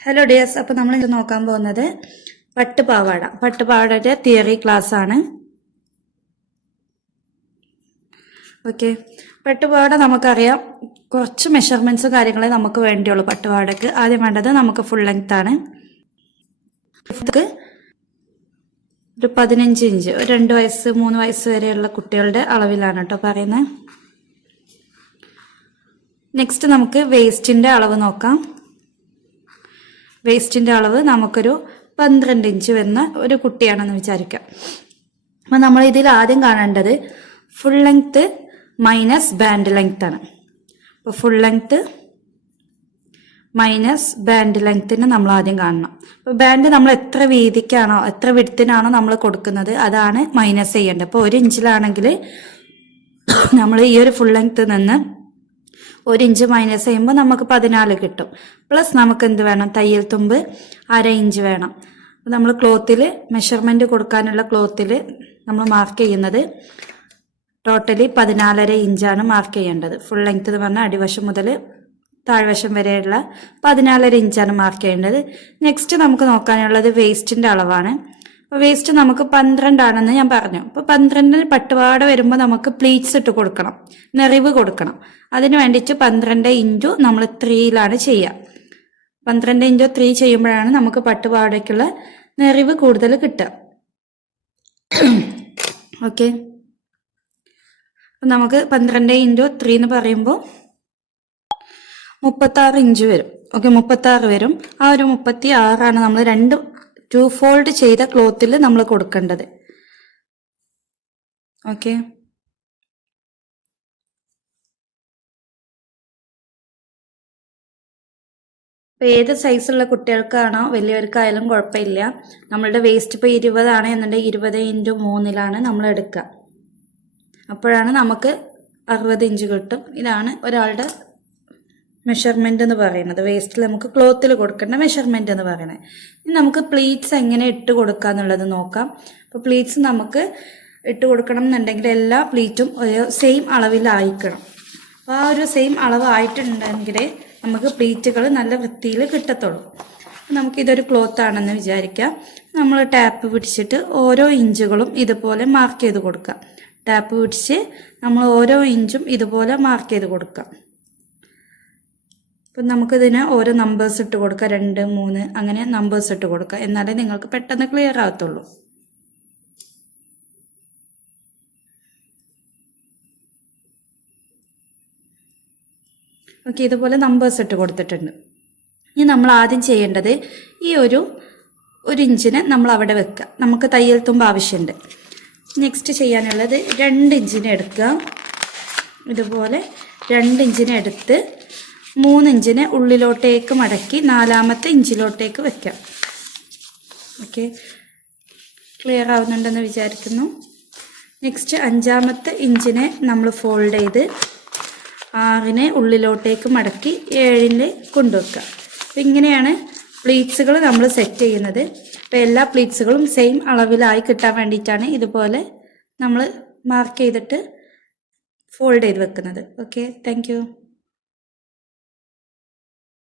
Hello dears, അപ്പോൾ നമ്മൾ ഇത് നോക്കാൻ പോകുന്നത് പട്ടുപാവാടയുടെ തിയറി ക്ലാസ് ആണ്. ഓക്കെ, പട്ടുപാവാട നമുക്കറിയാം, കുറച്ച് മെഷർമെന്റ്സും കാര്യങ്ങളെ നമുക്ക് വേണ്ടിയുള്ളൂ. പട്ടുപാവാടക്ക് ആദ്യം വേണ്ടത് നമുക്ക് ഫുൾ ലെങ്ത് ആണ്. ഒരു 15 ഇഞ്ച്, ഒരു 2 വയസ്സ് 3 വയസ്സ് വരെയുള്ള കുട്ടികളുടെ അളവിലാണ് കേട്ടോ പറയുന്നത്. നെക്സ്റ്റ് നമുക്ക് വേസ്റ്റിന്റെ അളവ് നോക്കാം. വേസ്റ്റിന്റെ അളവ് നമുക്കൊരു 12 ഇഞ്ച് വരുന്ന ഒരു കുട്ടിയാണെന്ന് വിചാരിക്കാം. അപ്പം നമ്മൾ ഇതിൽ ആദ്യം കാണേണ്ടത് full length minus band length ആണ്. അപ്പോൾ ഫുൾ ലെങ്ത് മൈനസ് ബാൻഡ് ലെങ്ത്തിന് നമ്മൾ ആദ്യം കാണണം. അപ്പോൾ ബാൻഡ് നമ്മൾ എത്ര വീതിക്കാണോ എത്ര വിഡ്ത്തിനാണോ നമ്മൾ കൊടുക്കുന്നത് അതാണ് മൈനസ് ചെയ്യേണ്ടത്. അപ്പോൾ 1 ഇഞ്ചിലാണെങ്കിൽ നമ്മൾ ഈ ഒരു ഫുൾ ലെങ്ത് നിന്ന് 1 ഇഞ്ച് മൈനസ് ചെയ്യുമ്പോൾ നമുക്ക് 14 കിട്ടും. പ്ലസ് നമുക്ക് എന്ത് വേണം, തയ്യൽ തുമ്പ് 1/2 ഇഞ്ച് വേണം. അപ്പോൾ നമ്മൾ ക്ലോത്തിൽ മെഷർമെന്റ് കൊടുക്കാനുള്ള ക്ലോത്തിൽ നമ്മൾ മാർക്ക് ചെയ്യുന്നത് ടോട്ടലി 14.5 ഇഞ്ചാണ് മാർക്ക് ചെയ്യേണ്ടത്. ഫുൾ ലെങ്ത് എന്ന് പറഞ്ഞാൽ അടിവശം മുതൽ താഴ്വശം വരെയുള്ള 14.5 ഇഞ്ചാണ് മാർക്ക് ചെയ്യേണ്ടത്. നെക്സ്റ്റ് നമുക്ക് നോക്കാനുള്ളത് വേസ്റ്റിന്റെ അളവാണ്. അപ്പോൾ വേസ്റ്റ് നമുക്ക് 12 ആണെന്ന് ഞാൻ പറഞ്ഞു. അപ്പോൾ 12 പട്ടുപാവാട വരുമ്പോൾ നമുക്ക് പ്ലീറ്റ്സ് ഇട്ട് കൊടുക്കണം, നെറിവ് കൊടുക്കണം. അതിന് വേണ്ടിയിട്ട് 12 ഇൻറ്റു നമ്മൾ 3 ചെയ്യുക. 12 ഇൻറ്റു 3 ചെയ്യുമ്പോഴാണ് നമുക്ക് പട്ടുപാവാടയ്ക്കുള്ള നെറിവ് കൂടുതൽ കിട്ടുക. ഓക്കെ, അപ്പം നമുക്ക് 12 ഇൻറ്റു 3 എന്ന് പറയുമ്പോൾ 36 ഇഞ്ച് വരും. ഓക്കെ, 36 വരും. ആ ഒരു 36 നമ്മൾ 2 ഫോൾഡ് ചെയ്ത ക്ലോത്തിൽ നമ്മൾ കൊടുക്കേണ്ടത്. ഓക്കെ, ഇപ്പൊ ഏത് സൈസുള്ള കുട്ടികൾക്കാണോ വലിയവർക്കായാലും കുഴപ്പമില്ല. നമ്മളുടെ വേസ്റ്റ് ഇപ്പോൾ 20 ആണ് എന്നുണ്ടെങ്കിൽ 20 ഇൻറ്റു 3 നമ്മൾ എടുക്കുക. അപ്പോഴാണ് നമുക്ക് 60 ഇഞ്ച് കിട്ടും. ഇതാണ് ഒരാളുടെ മെഷർമെന്റ് എന്ന് പറയുന്നത്. വേസ്റ്റിൽ നമുക്ക് ക്ലോത്തിൽ കൊടുക്കേണ്ട മെഷർമെന്റ് എന്ന് പറയുന്നത്. ഇനി നമുക്ക് പ്ലീറ്റ്സ് എങ്ങനെ ഇട്ട് കൊടുക്കുക എന്നുള്ളത് നോക്കാം. അപ്പോൾ പ്ലീറ്റ്സ് നമുക്ക് ഇട്ട് കൊടുക്കണം എന്നുണ്ടെങ്കിൽ എല്ലാ പ്ലീറ്റും ഒരു സെയിം അളവിലായിരിക്കണം. അപ്പോൾ ആ ഒരു സെയിം അളവായിട്ടുണ്ടെങ്കിൽ നമുക്ക് പ്ലീറ്റുകൾ നല്ല വൃത്തിയിൽ കിട്ടത്തുള്ളൂ. നമുക്കിതൊരു ക്ലോത്ത് ആണെന്ന് വിചാരിക്കാം. നമ്മൾ ടാപ്പ് പിടിച്ചിട്ട് ഓരോ ഇഞ്ചുകളും ഇതുപോലെ മാർക്ക് ചെയ്ത് കൊടുക്കാം. ടാപ്പ് പിടിച്ച് നമ്മൾ ഓരോ ഇഞ്ചും ഇതുപോലെ മാർക്ക് ചെയ്ത് കൊടുക്കാം. അപ്പം നമുക്കിതിന് ഓരോ നമ്പേഴ്സ് ഇട്ട് കൊടുക്കാം, 2 3 അങ്ങനെ നമ്പേഴ്സ് ഇട്ട് കൊടുക്കാം. എന്നാലേ നിങ്ങൾക്ക് പെട്ടെന്ന് ക്ലിയർ ആകത്തുള്ളൂ. ഓക്കെ, ഇതുപോലെ നമ്പേഴ്സ് ഇട്ട് കൊടുത്തിട്ടുണ്ട്. ഇനി നമ്മൾ ആദ്യം ചെയ്യേണ്ടത് ഈ ഒരു ഇഞ്ചിന് നമ്മൾ അവിടെ വെക്കുക. നമുക്ക് തയ്യൽ തുമ്പ് ആവശ്യമുണ്ട്. നെക്സ്റ്റ് ചെയ്യാനുള്ളത് 2 ഇഞ്ചിനെ എടുക്കുക. ഇതുപോലെ 2 ഇഞ്ചിനെ എടുത്ത് 3 ഇഞ്ചിനെ ഉള്ളിലോട്ടേക്ക് മടക്കി 4ാമത്തെ ഇഞ്ചിലോട്ടേക്ക് വെക്കാം. ഓക്കെ, ക്ലിയർ ആവുന്നുണ്ടെന്ന് വിചാരിക്കുന്നു. നെക്സ്റ്റ് 5ാമത്തെ ഇഞ്ചിനെ നമ്മൾ ഫോൾഡ് ചെയ്ത് 6നെ ഉള്ളിലോട്ടേക്ക് മടക്കി 7ൽ കൊണ്ടുവെക്കുക. അപ്പം ഇങ്ങനെയാണ് പ്ലീറ്റ്സുകൾ നമ്മൾ സെറ്റ് ചെയ്യുന്നത്. അപ്പോൾ എല്ലാ പ്ലീറ്റ്സുകളും സെയിം അളവിലായി കിട്ടാൻ വേണ്ടിയിട്ടാണ് ഇതുപോലെ നമ്മൾ മാർക്ക് ചെയ്തിട്ട് ഫോൾഡ് ചെയ്ത് വെക്കുന്നത്. Okay, thank you.